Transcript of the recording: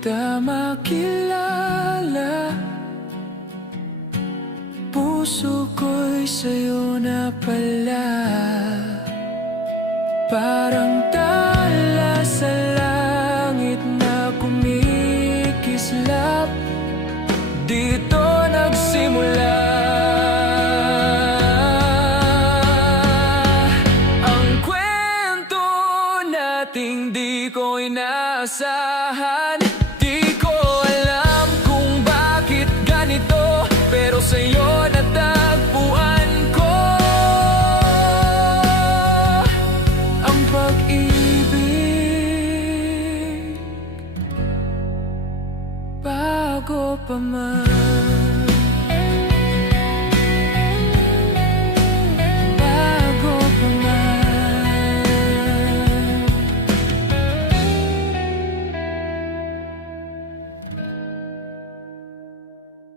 kita makilala, puso ko'y sa'yo na pala. Parang tala sa langit na kumikislap, dito nagsimula ang kwento nating di ko inaasahan. Di ko alam kung bakit ganito, pero sa'yo natagpuan ko ang pag-ibig bago pa man.